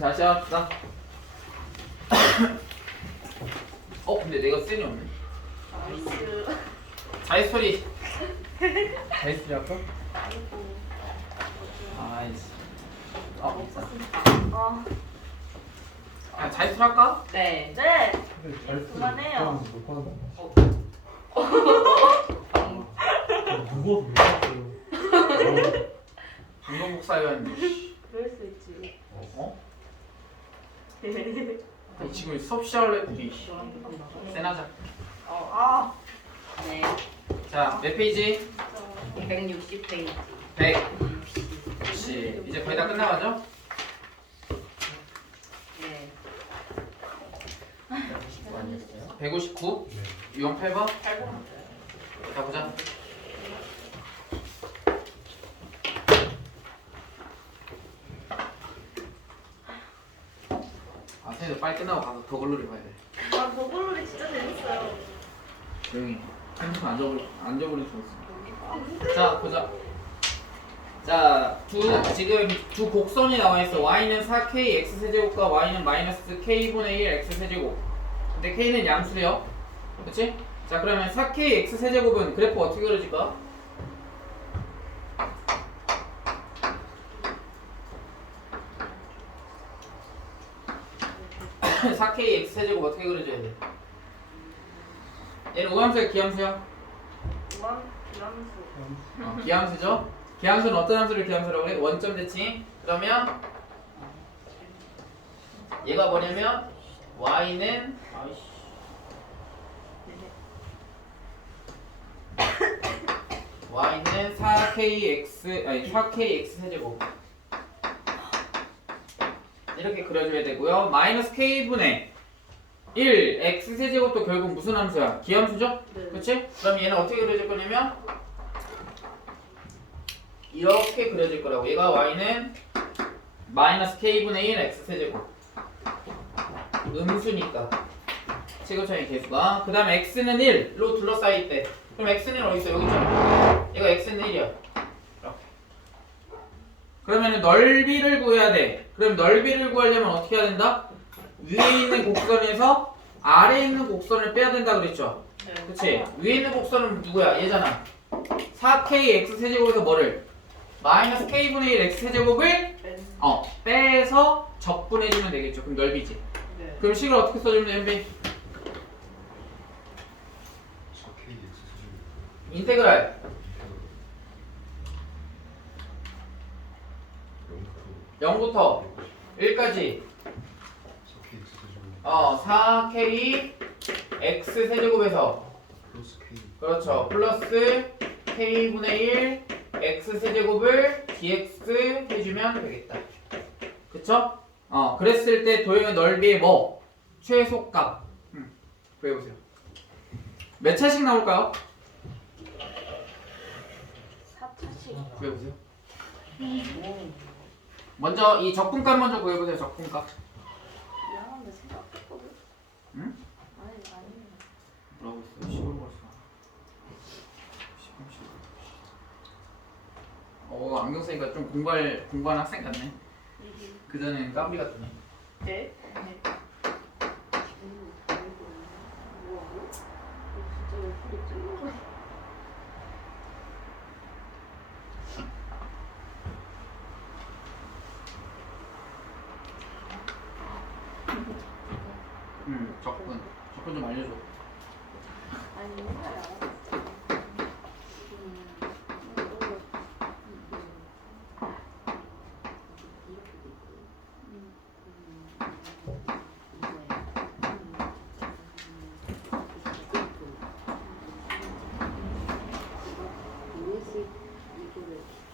자, 시작합시다. 근데 내가 쌤이 없네. 나이스. 자이스토리. 자이스토리 할까? 아이고. 아이씨. 어. 자이스토리 할까? 네. 네. 그만해요. 무거워서 못 샀어요. 방송 복사해야겠네. 그럴 수 있지. 어? 지금 수업 시작을 했더니 쌤하자. 네. 자, 몇 페이지? 160페이지. 100. 그렇지. 이제 거의 다 끝나가죠? 네. 159. 유형 8번. 8번. 자, 보자. 쌤도 빨리 끝나고 가서 더글로리 봐야 돼. 더글로리 진짜 재밌어요. 조용히. 핸드폰 안 줘버릴 수 있어. 자, 보자. 자, 지금 두 곡선이 나와 있어. y는 4k x 세제곱과 y는 마이너스 k분의 1 x 세제곱. 근데 k는 양수래요. 그렇지? 자, 그러면 4k x 세제곱은 그래프 어떻게 그려질까? (4k x 세제곱) 어떻게 그려줘야 돼? 얘는 오함수야 기함수야? 기함수. 기함수죠? 기함수는 어떤 함수를 기함수라고 그래? 원점 대칭. 그러면 얘가 뭐냐면 y는 y는 4kx 세제곱 이렇게 그려줘야 되고요. 마이너스 k분의 1 x 세제곱도 결국 무슨 함수야? 기함수죠? 네. 그렇지? 그럼 얘는 어떻게 그려질 거냐면 이렇게 그려질 거라고. 얘가 y는 마이너스 k분의 1 x 세제곱 음수니까 최고점의 개수가. 그 다음에 x는 1로 둘러싸일 때 그럼 x는 어디 있어? 여기 있잖아. 얘가 x는 1이야. 이렇게. 그러면은 넓이를 구해야 돼. 그럼 넓이를 구하려면 어떻게 해야 된다? 위에 있는 곡선에서 아래에 있는 곡선을 빼야 된다 그랬죠? 네. 그치? 위에 있는 곡선은 누구야? 얘잖아. 4k x 세제곱에서 뭐를? 마이너스 k분의 1 x 세제곱을 빼서 적분해주면 되겠죠. 그럼 넓이지. 네. 그럼 식을 어떻게 써주면 돼, 현빈? 인테그랄 0부터 1까지 4k x 세제곱에서 그렇죠. 플러스 k분의 1 x 세제곱을 dx 해주면 되겠다. 그쵸? 그랬을 때 도형의 넓이의 뭐? 최소값. 구해보세요. 몇 차씩 나올까요? 4차씩. 구해보세요. 먼저 이 적분값 먼저 구해보세요. 적분값. 미안한데 생각했거든. 응? 아니. 뭐라고 했어요? 10을 벌써. 10. 안경 쓰니까 좀 공부하는 학생 같네. 그전에는 깜비 같더니. 네? 적분 좀 알려줘.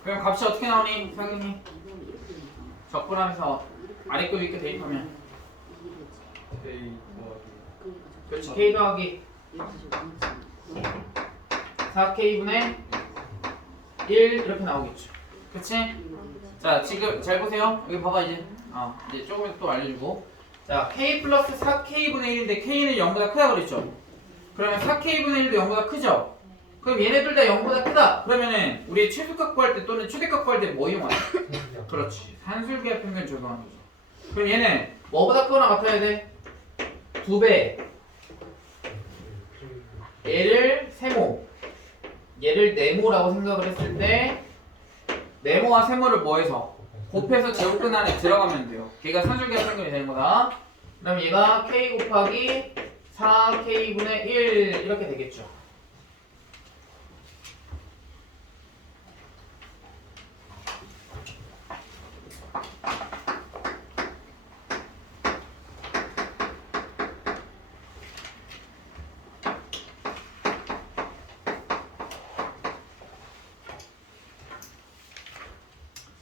그럼 값이 어떻게 나오니, 상경이? 적분하면서 아래급 이렇게 대입하면 그렇지. k 더하기 4k분의 1 이렇게 나오겠죠. 그치? 자, 지금 잘 보세요. 여기 봐봐 이제. 이제 조금 또 알려주고. 자, k 플러스 4k분의 1인데 k는 0보다 크다 그랬죠. 그러면 4k분의 1도 0보다 크죠. 그럼 얘네들 다 0보다 크다. 그러면은 우리 최소값 구할 때 또는 최대값 구할 때 뭐 이용하냐? 그렇지. 산술계합 평균 적용하는 거죠. 그럼 얘는 뭐보다 크거나 같아야 돼? 2배. 얘를 세모, 얘를 네모라고 생각을 했을 때 네모와 세모를 뭐해서? 곱해서 제곱근 안에 들어가면 돼요. 걔가 산술기하 평균이 되는 거다. 그럼 얘가 k 곱하기 4k분의 1 이렇게 되겠죠.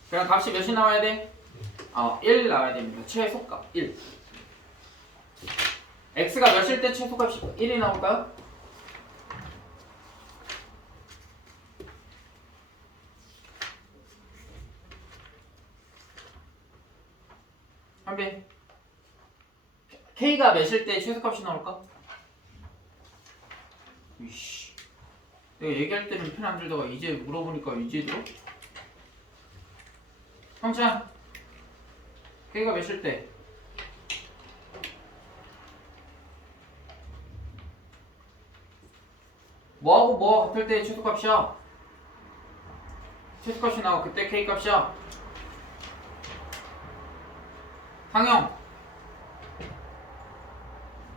그럼 값이 몇이 나와야 돼? 1 나와야 됩니다. 최소값 1. x가 몇일 때 최소값이 1이 나올까요? 한배 k가 몇일 때 최소값이 나올까? 이씨, 내가 얘기할 때는 편 안 들다가 이제 물어보니까 이제 들어? 형찬, k가 몇일 때? 뭐하고 뭐가 같을 때 최소값이야? 최소값이 나와. 그때 k값이야. 상영,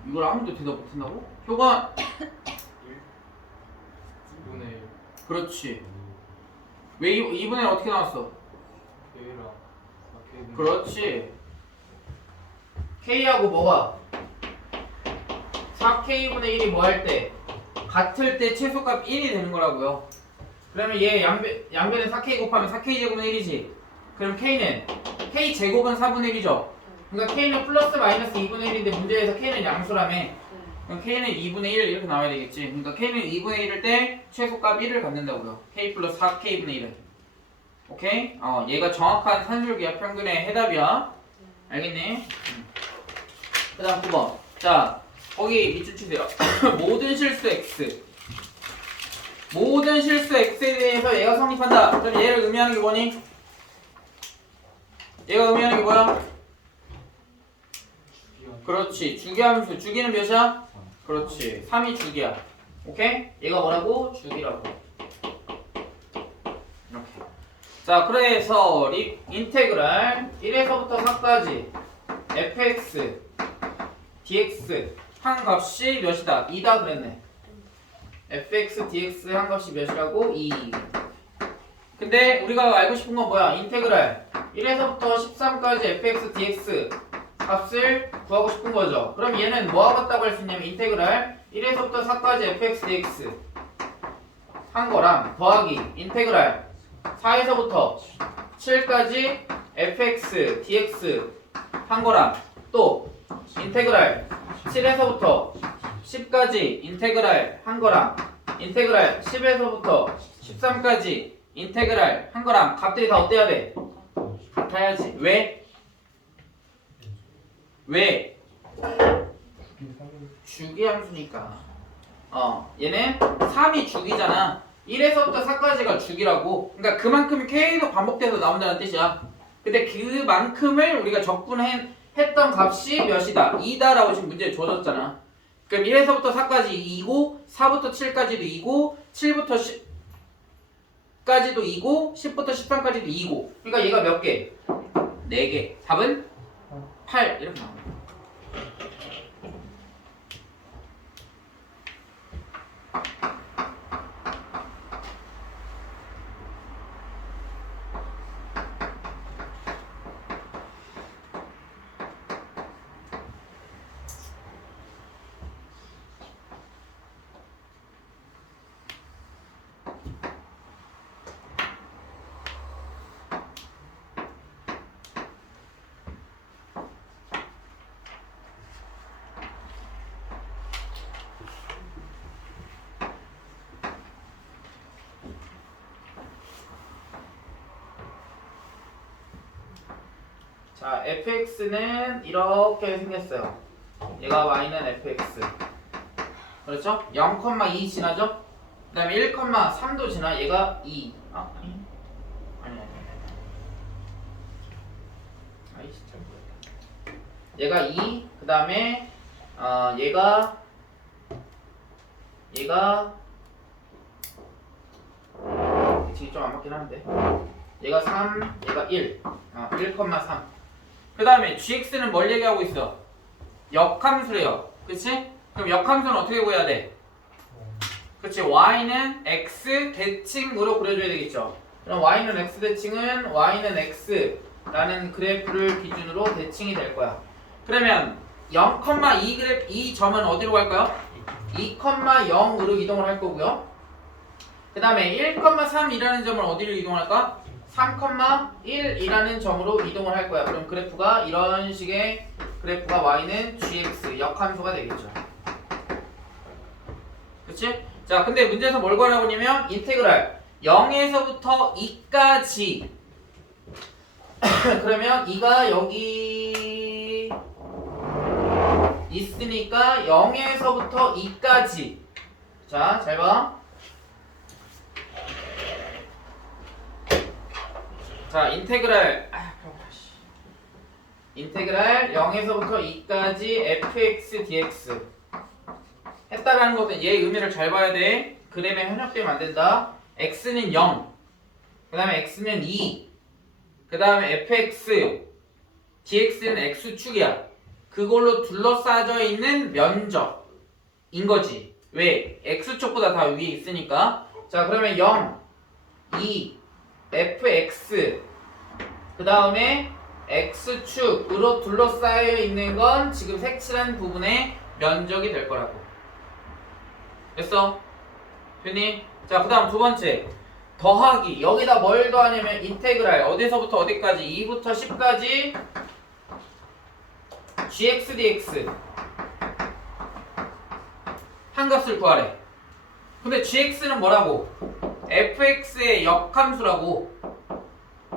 이걸 아무도 대답 못한다고? 효관, 2분의 그렇지. 왜 2분의 1 어떻게 나왔어? K랑 4K분의 그렇지. k하고 뭐가? 4k분의 1이 뭐 할 때? 같을 때 최소값 1이 되는 거라고요. 그러면 얘 양변에 4k 곱하면 4k 제곱은 1이지. 그럼 k는 k 제곱은 4분의 1이죠. 그러니까 k는 플러스 마이너스 2분의 1인데 문제에서 k는 양수라며. 그럼 k는 2분의 1 이렇게 나와야 되겠지. 그러니까 k는 2분의 1일 때 최소값 1을 갖는다고요. k 플러스 4k분의 1은. 오케이? 얘가 정확한 산술기하 평균의 해답이야. 알겠니? 그 다음 9번. 자, 거기 밑줄 치세요. 모든 실수 x. 모든 실수 x에 대해서 얘가 성립한다. 그럼 얘를 의미하는 게 뭐니? 얘가 의미하는 게 뭐야? 그렇지. 주기함수. 주기는 몇이야? 그렇지. 3이 주기야. 오케이? 얘가 뭐라고? 주기라고. 이렇게. 자, 그래서 인테그랄 1에서부터 4까지 fx dx 한 값이 몇이다? 2다 그랬네. fx dx 한 값이 몇이라고? 2. 근데 우리가 알고 싶은 건 뭐야? 인테그랄 1에서부터 13까지 fx dx 값을 구하고 싶은 거죠. 그럼 얘는 뭐하고 같다고 할 수 있냐면 인테그랄 1에서부터 4까지 fx dx 한 거랑 더하기 인테그랄 4에서부터 7까지 fx dx 한 거랑 또 인테그랄 7에서부터 10까지 인테그랄 한 거랑 인테그랄 10에서부터 13까지 인테그랄 한 거랑 값들이 다 어때야 돼? 같아야지. 왜? 왜? 주기함수니까. 얘는 3이 주기잖아. 1에서부터 4까지가 주기라고. 그러니까 그만큼 k도 반복돼서 나온다는 뜻이야. 근데 그만큼을 우리가 적분했던 값이 몇이다? 2다라고 지금 문제에 주어졌잖아. 그럼 1에서부터 4까지 2고 4부터 7까지도 2고 7부터 10까지도 2고 10부터 13까지도 2고. 그러니까 얘가 몇 개? 4개. 답은 8 이렇게 나옵니다. 자, fx는 이렇게 생겼어요. 얘가 y는 fx. 그렇죠? 0,2 지나죠? 그 다음에 1,3도 지나. 얘가 2. 아니. 아이 진짜 모르겠다. 얘가 2, 그 다음에 얘가 대칭이 좀 안 맞긴 하는데 얘가 3, 얘가 1, 1,3. 그 다음에 gx는 뭘 얘기하고 있어? 역함수래요. 그치? 그럼 역함수는 어떻게 구해야 돼? 그치? y는 x 대칭으로 그려줘야 되겠죠. 그럼 y는 x 대칭은 y는 x 라는 그래프를 기준으로 대칭이 될 거야. 그러면 0,2 이 점은 어디로 갈까요? 2,0으로 이동을 할 거고요. 그 다음에 1,3이라는 점을 어디로 이동할까? 3,1이라는 점으로 이동을 할 거야. 그럼 그래프가 이런 식의 그래프가 y는 gx 역함수가 되겠죠. 그치? 자, 근데 문제에서 뭘 구하라고 하냐면 인테그랄 0에서부터 2까지 그러면 2가 여기 있으니까 0에서부터 2까지 자, 잘 봐. 자, 인테그랄 0에서부터 2까지 fx dx 했다라는 것은 얘 의미를 잘 봐야 돼. 그램에 현역되면 안 된다. x는 0, 그 다음에 x는 2, 그 다음에 fx dx는 x축이야. 그걸로 둘러싸져 있는 면적인 거지. 왜? x축보다 다 위에 있으니까. 자, 그러면 0, 2, fx 그 다음에 x축으로 둘러싸여 있는 건 지금 색칠한 부분의 면적이 될 거라고. 됐어? 됐니? 자, 그 다음 두 번째 더하기. 여기다 뭘 더하냐면 인테그랄 어디서부터 어디까지 2부터 10까지 gx dx 한 값을 구하래. 근데 gx는 뭐라고? fx의 역함수라고.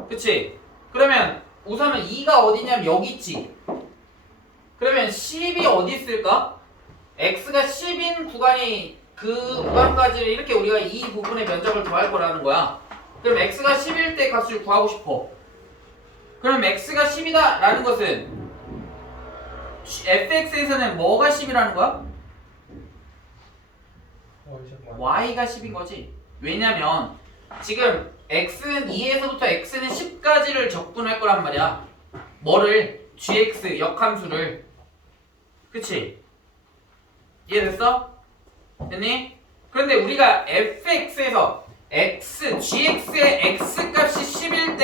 그치? 그러면 우선은 2가 어디냐면 여기 있지. 그러면 10이 어디 있을까? x가 10인 구간이 그 구간까지를 이렇게 우리가 이 부분의 면적을 구할 거라는 거야. 그럼 x가 10일 때 값을 구하고 싶어. 그럼 x가 10이다 라는 것은 fx에서는 뭐가 10이라는 거야? y가 10인 거지. 왜냐면 지금 x는 2에서부터 x는 10까지를 적분할 거란 말이야. 뭐를? gx 역함수를. 그치? 이해됐어? 됐니? 그런데 우리가 fx에서 gx의 x값이 10일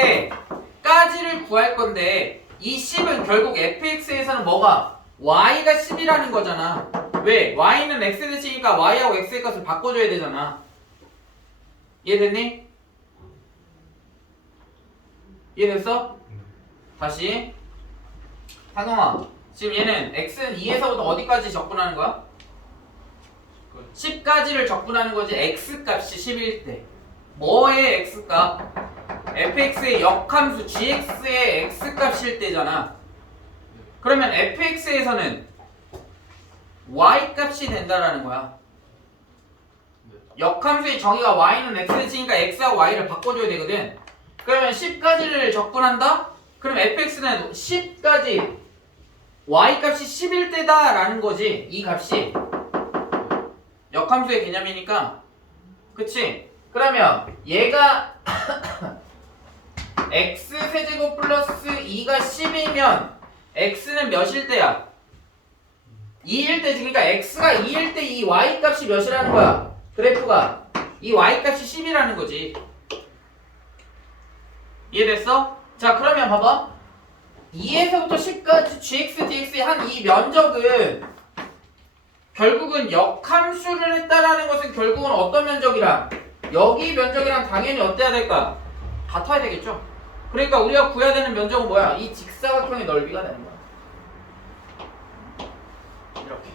때까지를 구할 건데 이 10은 결국 fx에서는 뭐가? y가 10이라는 거잖아. 왜? y는 x 대칭이니까 y하고 x의 값을 바꿔줘야 되잖아. 이해됐니? 이해됐어? 다시 상동아, 지금 얘는 x는 2에서부터 어디까지 적분하는 거야? 10까지를 적분하는 거지. x값이 10일 때 뭐의 x값? fx의 역함수 gx의 x값일 때잖아. 그러면 fx에서는 y값이 된다라는 거야. 역함수의 정의가 y는 x니까 x하고 y를 바꿔줘야 되거든. 그러면 10까지를 적분한다? 그럼 fx는 10까지 y값이 10일 때다 라는 거지. 이 값이 역함수의 개념이니까. 그치? 그러면 얘가 x세제곱 플러스 2가 10이면 x는 몇일 때야? 2일 때지. 그러니까 x가 2일 때 이 y값이 몇이라는 거야? 그래프가 이 y값이 10이라는 거지. 이해됐어? 자, 그러면 봐봐. 2에서부터 10까지 gx, dx의 한 이 면적은 결국은 역함수를 했다라는 것은 결국은 어떤 면적이랑 여기 면적이랑 당연히 어때야 될까? 같아야 되겠죠? 그러니까 우리가 구해야 되는 면적은 뭐야? 이 직사각형의 넓이가 되는 거야. 이렇게.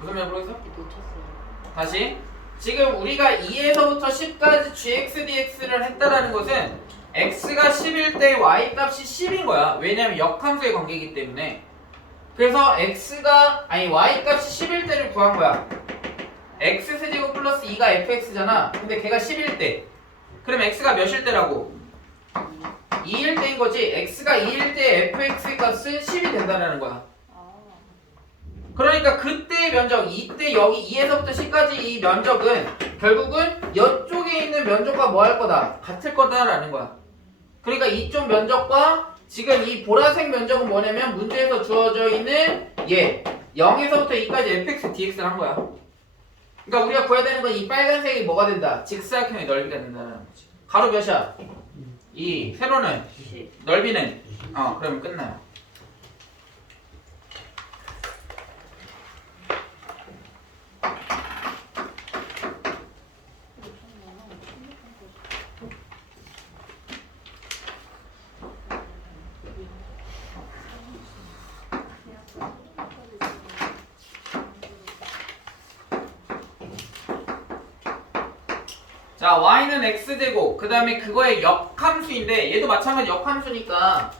무슨 말 모르겠어? 놓쳤어요. 다시. 지금 우리가 2에서부터 10까지 gx, dx를 했다라는 것은 x가 10일 때 y값이 10인 거야. 왜냐면 역함수의 관계이기 때문에. 그래서 y값이 10일 때를 구한 거야. x세제곱 플러스 2가 fx잖아. 근데 걔가 10일 때. 그럼 x가 몇일 때라고? 2일 때인 거지. x가 2일 때 값은 10이 된다는 거야. 아. 그러니까 그때의 면적, 이때 여기 2에서부터 10까지 이 면적은 결국은 이쪽에 있는 면적과 뭐 할 거다? 같을 거다라는 거야. 그러니까 이쪽 면적과 지금 이 보라색 면적은 뭐냐면 문제에서 주어져 있는 얘 0에서부터 2까지 fx, dx를 한 거야. 그러니까 우리가 구해야 되는 건 이 빨간색이 뭐가 된다? 직사각형의 넓이가 된다는 거지. 가로 몇이야? 2. 세로는? 10. 넓이는? 그러면 끝나요. 자, y는 x제곱, 그 다음에 그거의 역함수인데 얘도 마찬가지 역함수니까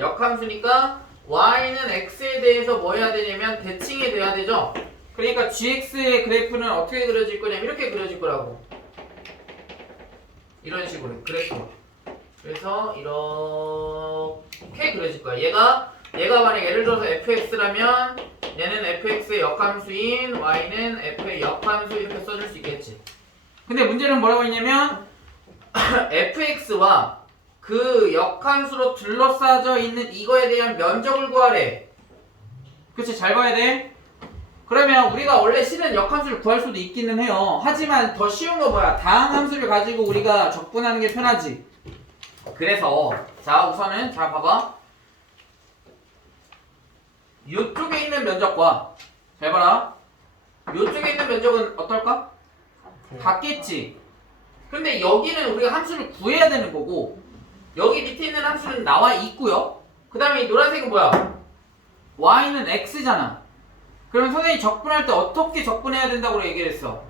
역함수니까 y는 x에 대해서 뭐 해야 되냐면 대칭이 돼야 되죠. 그러니까 gx의 그래프는 어떻게 그려질 거냐면 이렇게 그려질 거라고. 이런 식으로 그래프. 그래서 이렇게 그려질 거야. 얘가 만약 예를 들어서 fx라면 얘는 fx의 역함수인 y는 f의 역함수 이렇게 써줄 수 있겠지. 근데 문제는 뭐라고 했냐면 fx와 그 역함수로 둘러싸져 있는 이거에 대한 면적을 구하래. 그치? 잘 봐야 돼. 그러면 우리가 원래 실은 역함수를 구할 수도 있기는 해요. 하지만 더 쉬운 거 뭐야? 다항함수를 가지고 우리가 적분하는 게 편하지. 그래서 자 우선은 자 봐봐. 이쪽에 있는 면적과 잘 봐라. 이쪽에 있는 면적은 어떨까? 같겠지. 근데 여기는 우리가 함수를 구해야 되는 거고 여기 밑에 있는 함수는 나와 있고요. 그 다음에 이 노란색은 뭐야? y는 x잖아. 그럼 선생님이 적분할 때 어떻게 적분해야 된다고 얘기를 했어?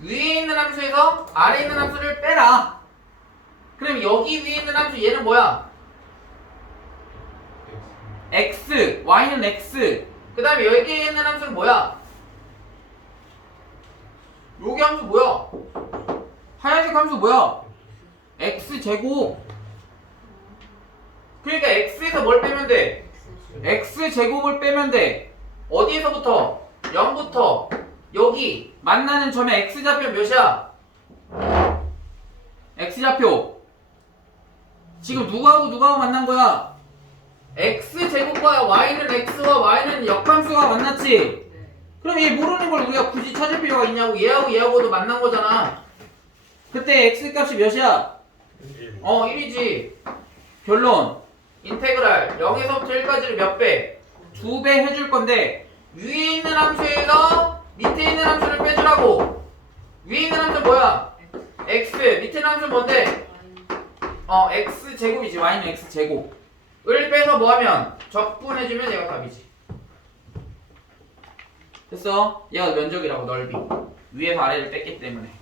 위에 있는 함수에서 아래에 있는 함수를 빼라. 그럼 여기 위에 있는 함수 얘는 뭐야? x, y는 x. 그 다음에 여기에 있는 함수는 뭐야? 여기 함수 뭐야? 하얀색 함수 뭐야? x제곱. 그러니까 x에서 뭘 빼면 돼? x제곱을 빼면 돼. 어디에서부터? 0부터 여기 만나는 점의 x좌표 몇이야? x좌표. 지금 누구하고 만난 거야? x제곱과 y는 x와 y는 역함수가 만났지? 그럼 얘 모르는 걸 우리가 굳이 찾을 필요가 있냐고. 얘하고도 만난 거잖아. 그때 x값이 몇이야? 1이지. 결론. 인테그랄 0에서부터 1까지를 몇 배? 2배 해줄 건데 위에 있는 함수에서 밑에 있는 함수를 빼주라고. 위에 있는 함수 뭐야? x. 밑에 있는 함수 뭔데? x제곱이지. y는 x제곱. 을 빼서 뭐하면? 적분해주면 얘가 답이지. 됐어? 얘가 면적이라고. 넓이. 위에서 아래를 뺐기 때문에.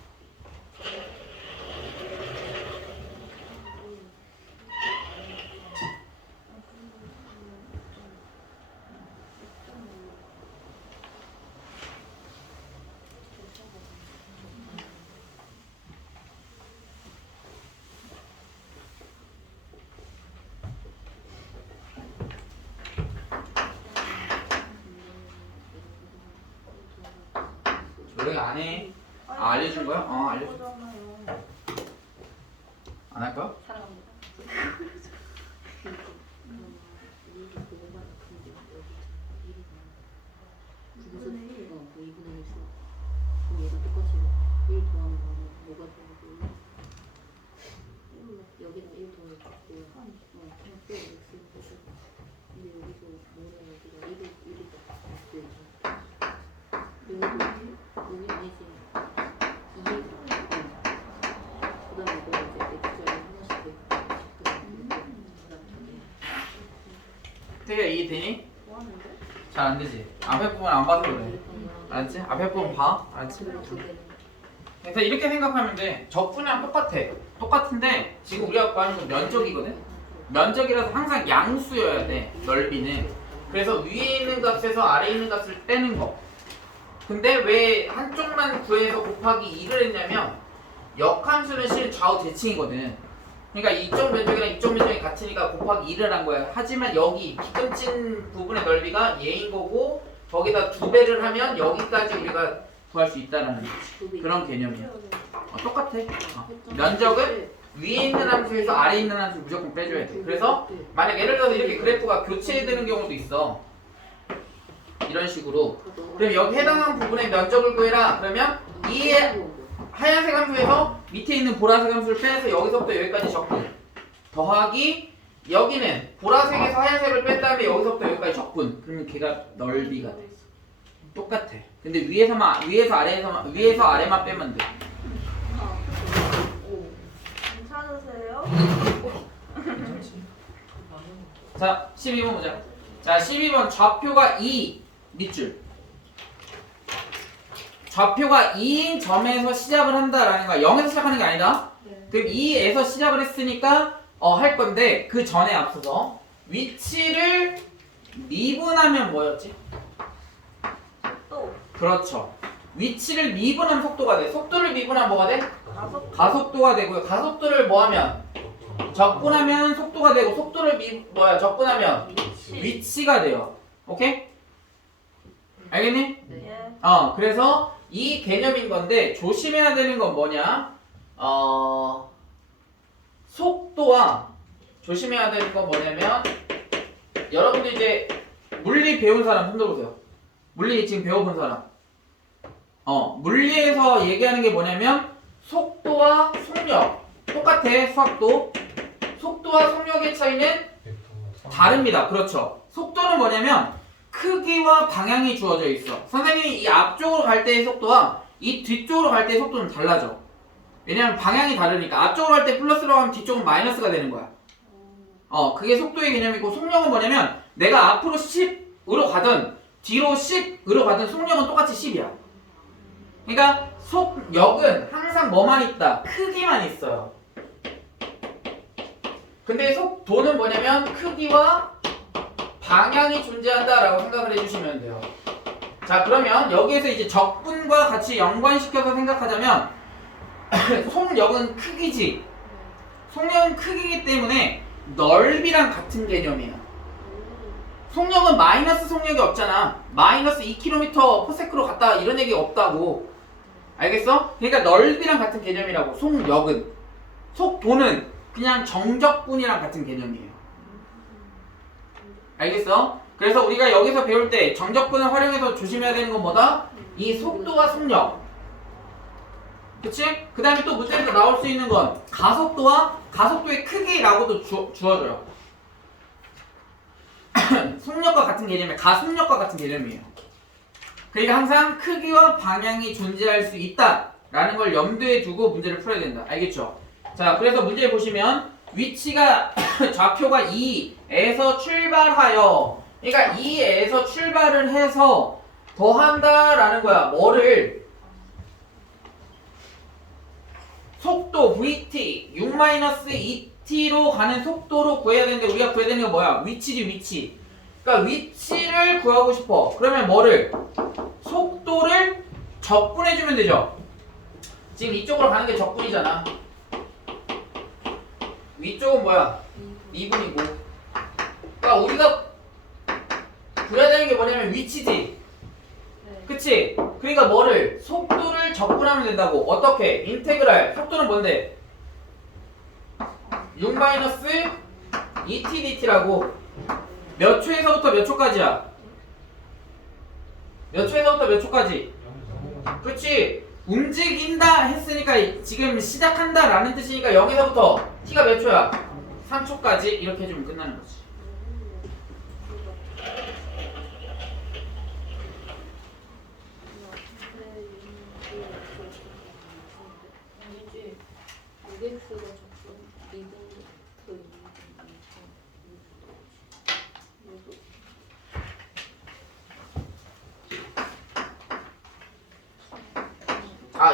조용히 안 해. 알려준 거야? 알려준 거야. 안 할 거야? 사랑합니다. 얘가 똑같이 1 더하는 거는 뭐가 되고 여기다 1 더하면 됐고요. 그냥 또 x 되고 근데 여기서 뭐래 여기가 1이 여기 아니지 2 그다음에 이거 이제 x를 하나씩 되게 이해되니? 뭐 하는데? 잘 안 되지. 앞에 부분 안 봐서 그래. 알았지? 앞에 부분 봐. 알았지? 그래서 이렇게 생각하면 돼. 적분이랑 똑같아. 똑같은데 지금 우리가 구하는 건 면적이거든? 면적이라서 항상 양수여야 돼. 넓이는. 그래서 위에 있는 값에서 아래에 있는 값을 빼는 거. 근데 왜 한쪽만 구해서 곱하기 2를 했냐면 역함수는 실은 좌우 대칭이거든. 그러니까 이쪽 면적이랑 이쪽 면적이 같으니까 곱하기 2를 한 거야. 하지만 여기 비금친 부분의 넓이가 얘인 거고 거기다 2배를 하면 여기까지 우리가 구할 수 있다는 그런 개념이야. 똑같아. 면적은 위에 있는 함수에서 아래에 있는 함수 무조건 빼줘야 돼. 그래서 만약 예를 들어서 이렇게 그래프가 교체되는 경우도 있어. 이런 식으로. 그럼 여기 해당하는 부분의 면적을 구해라. 그러면 이 하얀색 함수에서 밑에 있는 보라색 함수를 빼서 여기서부터 여기까지 적분. 더하기 여기는 보라색에서 하얀색을 뺀 다음에 여기서부터 여기까지 적분. 그러면 걔가 넓이가 돼. 똑같아. 근데 위에서 아래만 빼면 돼. 괜찮으세요? 자, 12번 보자. 자, 12번 좌표가 2 밑줄. 좌표가 2인 점에서 시작을 한다라는 거야. 0에서 시작하는 게 아니다. 네. 그럼 2에서 시작을 했으니까 할 건데 그 전에 앞서서 위치를 미분하면 뭐였지? 또 그렇죠. 위치를 미분하면 속도가 돼. 속도를 미분하면 뭐가 돼? 가속 가속도가 되고요. 가속도를 뭐하면? 적분하면 속도가 되고 속도를 적분하면 위치가 돼요. 오케이? 알겠니? 예. 그래서 이 개념인 건데 조심해야 되는 건 뭐냐? 속도와 조심해야 되는 건 뭐냐면 여러분들 이제 물리 배운 사람 손 들어보세요. 물리 지금 배워본 사람. 물리에서 얘기하는 게 뭐냐면 속도와 속력 똑같아. 수학도 속도와 속력의 차이는 다릅니다. 그렇죠. 속도는 뭐냐면 크기와 방향이 주어져 있어. 선생님이 이 앞쪽으로 갈 때의 속도와 이 뒤쪽으로 갈 때의 속도는 달라져. 왜냐면 방향이 다르니까 앞쪽으로 갈 때 플러스로 하면 뒤쪽은 마이너스가 되는 거야. 그게 속도의 개념이고 속력은 뭐냐면 내가 앞으로 10으로 가든 뒤로 10으로 가든 속력은 똑같이 10이야. 그러니까 속력은 항상 뭐만 있다? 크기만 있어요. 근데 속도는 뭐냐면 크기와 방향이 존재한다라고 생각을 해주시면 돼요. 자, 그러면 여기에서 이제 적분과 같이 연관시켜서 생각하자면 속력은 크기지. 속력은 크기이기 때문에 넓이랑 같은 개념이에요. 속력은 마이너스 속력이 없잖아. 마이너스 2km/s로 갔다 이런 얘기 없다고. 알겠어? 그러니까 넓이랑 같은 개념이라고. 속력은. 속도는 그냥 정적분이랑 같은 개념이에요. 알겠어? 그래서 우리가 여기서 배울 때 정적분을 활용해서 조심해야 되는 건 뭐다? 이 속도와 속력. 그치? 그 다음에 또 문제에서 나올 수 있는 건 가속도와 가속도의 크기라고도 주어져요. 속력과 같은 개념이에요. 가속력과 같은 개념이에요. 그러니까 항상 크기와 방향이 존재할 수 있다라는 걸 염두에 두고 문제를 풀어야 된다. 알겠죠? 자, 그래서 문제 보시면 위치가 좌표가 2에서 출발하여, 그러니까 2에서 출발을 해서 더한다라는 거야. 뭐를? 속도 vt 6-2t로 가는 속도로 구해야 되는데 우리가 구해야 되는 건 뭐야? 위치지, 위치. 그러니까 위치를 구하고 싶어. 그러면 뭐를? 속도를 적분해주면 되죠. 지금 이쪽으로 가는 게 적분이잖아. 위쪽은 뭐야? 2분이고. 그러니까 우리가 구해야 되는 게 뭐냐면 위치지. 네. 그치? 그러니까 뭐를? 속도를 적분하면 된다고. 어떻게? 인테그랄. 속도는 뭔데? 6-2tdt라고. 몇 초에서부터 몇 초까지야? 몇 초에서부터 몇 초까지? 그치? 움직인다 했으니까 지금 시작한다 라는 뜻이니까 0에서부터 t가 몇 초야? 3초까지 이렇게 해주면 끝나는 거지. 아니지. 2x가 적분 2분부터 2분.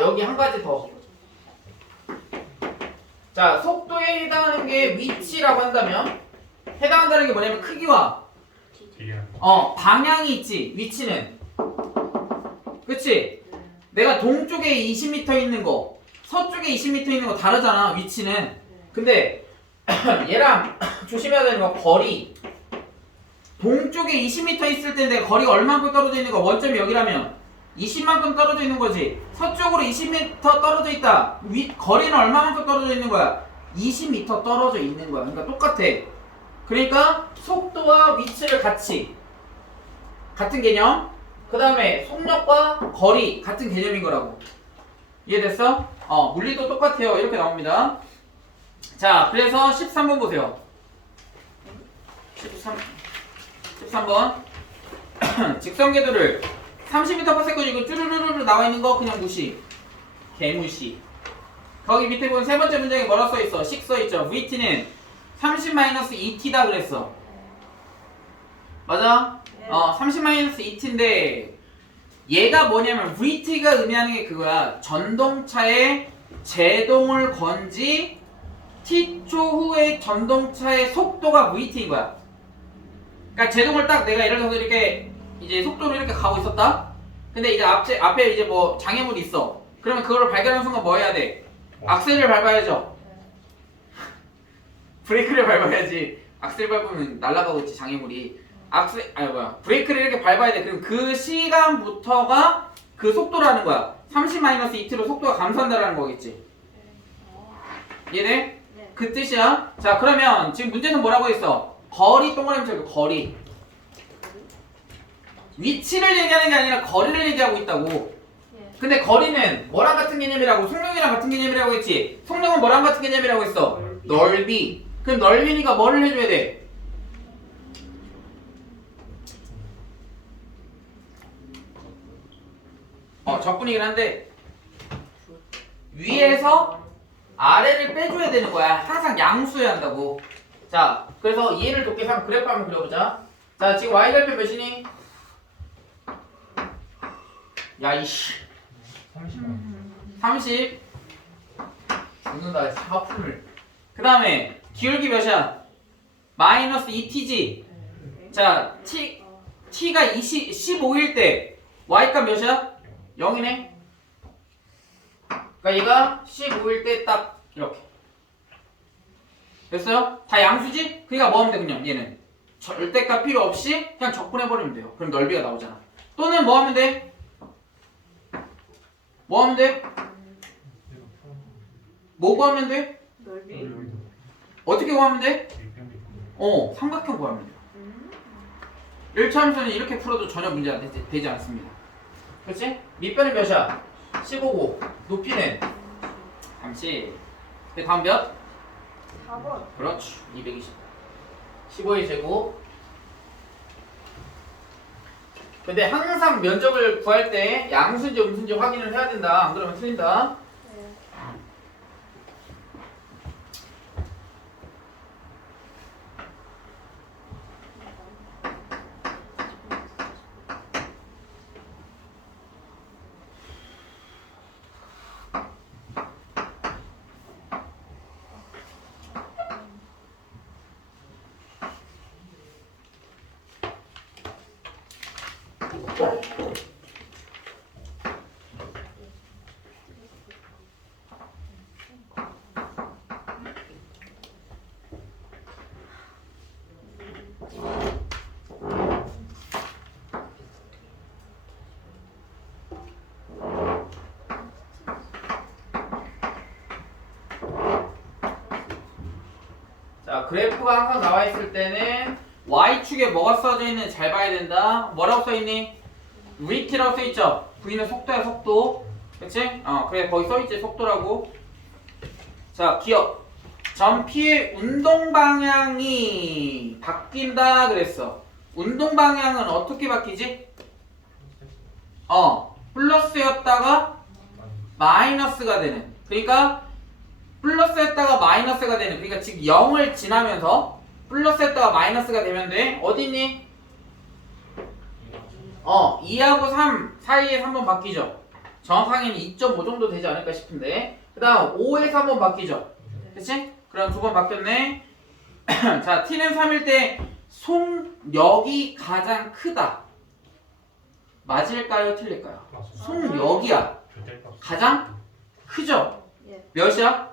여기 한 가지 더. 자, 속도에 해당하는 게 위치라고 한다면 해당한다는 게 뭐냐면 크기와 방향이 있지. 위치는. 그치? 내가 동쪽에 20m 있는 거 서쪽에 20m 있는 거 다르잖아. 위치는. 근데 얘랑 조심해야 되는 거 거리. 동쪽에 20m 있을 텐데 거리가 얼마만큼 떨어져 있는 거? 원점이 여기라면 20만큼 떨어져 있는 거지. 서쪽으로 20m 떨어져 있다. 거리는 얼마만큼 떨어져 있는 거야? 20m 떨어져 있는 거야. 그러니까 똑같아. 그러니까 속도와 위치를 같은 개념. 그 다음에 속력과 거리 같은 개념인 거라고. 이해됐어? 물리도 똑같아요. 이렇게 나옵니다. 자, 그래서 13번 보세요. 13번. 직선궤도를 30m/s 이거 쭈루루루 나와 있는 거 그냥 무시. 개무시. 거기 밑에 보면 세 번째 문장에 뭐라 써 있어? 식 써 있죠. VT는 30-2t다 그랬어. 맞아? 30-2t인데 얘가 뭐냐면 VT가 의미하는 게 그거야. 전동차의 제동을 건지 t초 후에 전동차의 속도가 VT인 거야. 그러니까 제동을 딱 내가 예를 들어서 이렇게 이제 속도로 이렇게 가고 있었다. 근데 이제 앞에 이제 뭐 장애물이 있어. 그러면 그거를 발견하는 순간 뭐 해야 돼? 악셀을 밟아야죠. 브레이크를 밟아야지. 악셀 밟으면 날아가고 있지 장애물이. 브레이크를 이렇게 밟아야 돼. 그럼 그 시간부터가 그 속도라는 거야. 30-2t로 속도가 감소한다라는 거겠지. 이해돼? 네. 그 뜻이야. 자, 그러면 지금 문제는 뭐라고 했어? 거리 동그라미 쳐요. 거리. 위치를 얘기하는 게 아니라 거리를 얘기하고 있다고. 예. 근데 거리는 뭐랑 같은 개념이라고? 속력이랑 같은 개념이라고 했지. 속력은 뭐랑 같은 개념이라고 했어? 넓이. 그럼 넓이니까 뭐를 해줘야 돼? 적분이긴 한데 위에서 아래를 빼줘야 되는 거야. 항상 양수해야 한다고. 자, 그래서 이해를 돕기 위해서 그래프 한번 그려보자. 자, 지금 y절편 몇이니? 야, 이씨. 30. 죽는다, 하품을. 그 다음에 기울기 몇이야? 마이너스 2t지. 자, t가 15일 때 y값 몇이야? 0이네. 그러니까 얘가 15일 때 딱 이렇게 됐어요? 다 양수지? 그러니까 뭐 하면 돼? 그냥 얘는 절대값 필요 없이 그냥 적분해버리면 돼요. 그럼 넓이가 나오잖아. 또는 뭐 하면 돼? 뭐 하면 돼? 뭐 구하면 돼? 넓이. 어떻게 구하면 돼? 삼각형 구하면 돼요. 1차 함수는 이렇게 풀어도 전혀 문제가 되지 않습니다. 그렇지? 밑변은 몇이야? 15고 높이는 30. 그 다음 몇? 4번. 그렇지. 220. 15의 제곱. 근데 항상 면적을 구할 때 양수인지 음수인지 확인을 해야 된다. 안 그러면 틀린다. 네. 자, 그래프가 항상 나와 있을 때는 y축에 뭐가 써져 있는지 잘 봐야 된다. 뭐라고 써 있니? vt라고 써 있죠. v는 속도야, 속도. 그치? 그래, 거기 써 있지, 속도라고. 자, 기억. 점 P의 운동 방향이 바뀐다 그랬어. 운동 방향은 어떻게 바뀌지? 플러스였다가 마이너스가 되는. 그러니까 플러스였다가 마이너스가 되는. 그러니까 지금 0을 지나면서 플러스였다가 마이너스가 되면 돼. 어디 있니? 2하고 3 사이에서 한번 바뀌죠. 정확하게는 2.5 정도 되지 않을까 싶은데. 그 다음 5에서 한번 바뀌죠. 그치? 그럼 2번 바뀌었네. 자, t는 3일 때 속력이 가장 크다. 맞을까요? 틀릴까요? 속력이야. 가장 크죠? 예. 몇이야?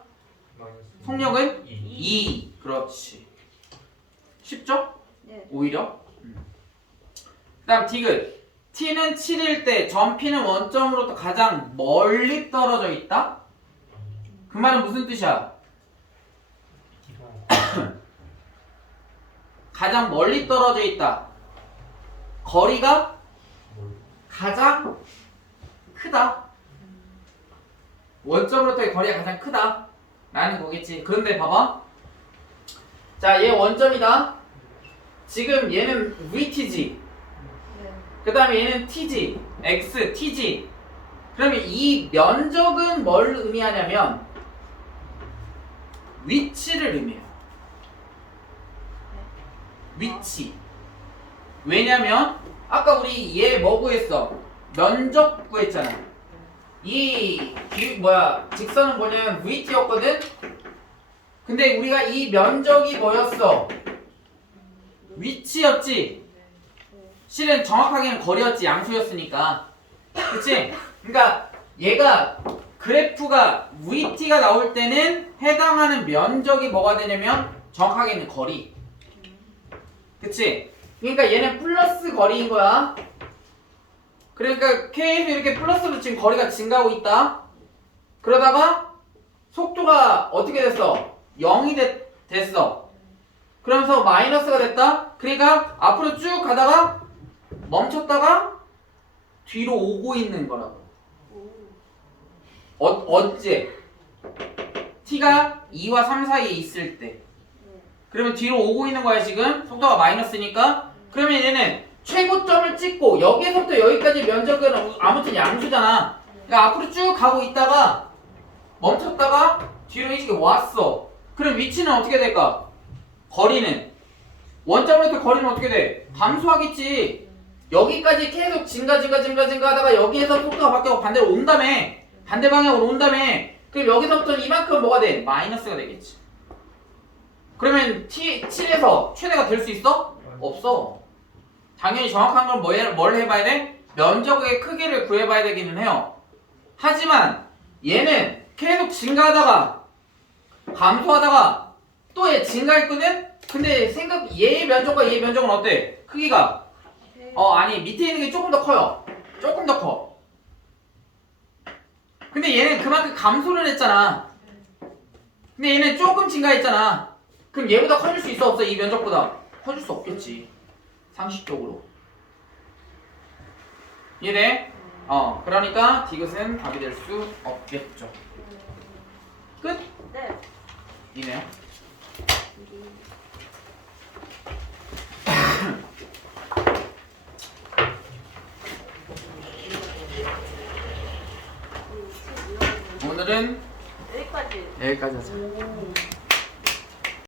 마이너스 속력은 2. 2. 그렇지. 쉽죠? 네. 오히려. 그다음 디귿. t는 7일 때 점 p는 원점으로부터 가장 멀리 떨어져 있다. 그 말은 무슨 뜻이야? 가장 멀리 떨어져 있다. 거리가 가장 크다. 원점으로부터의 거리가 가장 크다 라는 거겠지. 그런데 봐봐. 자, 얘 원점이다. 지금 얘는 VT지. 네. 그 다음에 얘는 T지. X, T지. 그러면 이 면적은 뭘 의미하냐면 위치를 의미해요. 위치. 왜냐면 아까 우리 얘 뭐 구했어? 면적 구했잖아. 이 직선은 뭐냐면 VT였거든? 근데 우리가 이 면적이 뭐였어? 위치였지? 실은 정확하게는 거리였지. 양수였으니까. 그치? 그러니까 얘가 그래프가 VT가 나올 때는 해당하는 면적이 뭐가 되냐면 정확하게는 거리. 그치? 그러니까 얘는 플러스 거리인 거야. 그러니까 K에서 이렇게 플러스로 지금 거리가 증가하고 있다. 그러다가 속도가 어떻게 됐어? 0이 됐어. 그러면서 마이너스가 됐다. 그러니까 앞으로 쭉 가다가 멈췄다가 뒤로 오고 있는 거라고. 어째? t가 2와 3 사이에 있을 때. 그러면 뒤로 오고 있는 거야 지금. 속도가 마이너스니까. 그러면 얘는 최고점을 찍고 여기서부터 여기까지 면적은 아무튼 양수잖아. 그러니까 앞으로 쭉 가고 있다가 멈췄다가 뒤로 이렇게 왔어. 그럼 위치는 어떻게 될까? 거리는 원점으로부터 거리는 어떻게 돼? 감소하겠지. 여기까지 계속 증가하다가 여기에서 속도가 바뀌고 반대로 온다며. 반대 방향으로 온다며. 그럼 여기서부터는 이만큼 뭐가 돼? 마이너스가 되겠지. 그러면 T7에서 최대가 될 수 있어? 없어. 당연히 정확한 건 뭘 해봐야 돼? 면적의 크기를 구해봐야 되기는 해요. 하지만 얘는 계속 증가하다가 감소하다가 또 얘 증가했거든? 근데 얘의 면적과 얘의 면적은 어때? 크기가 아니 밑에 있는 게 조금 더 커요. 조금 더 커. 근데 얘는 그만큼 감소를 했잖아. 근데 얘는 조금 증가했잖아. 그럼 얘보다 커질 수 있어 없어? 이 면적보다 커질 수 없겠지. 상식적으로. 이해돼? 그러니까 디귿은 답이 될 수 없겠죠. 끝? 네. 이네요. 오늘은 여기까지. 여기까지 하자.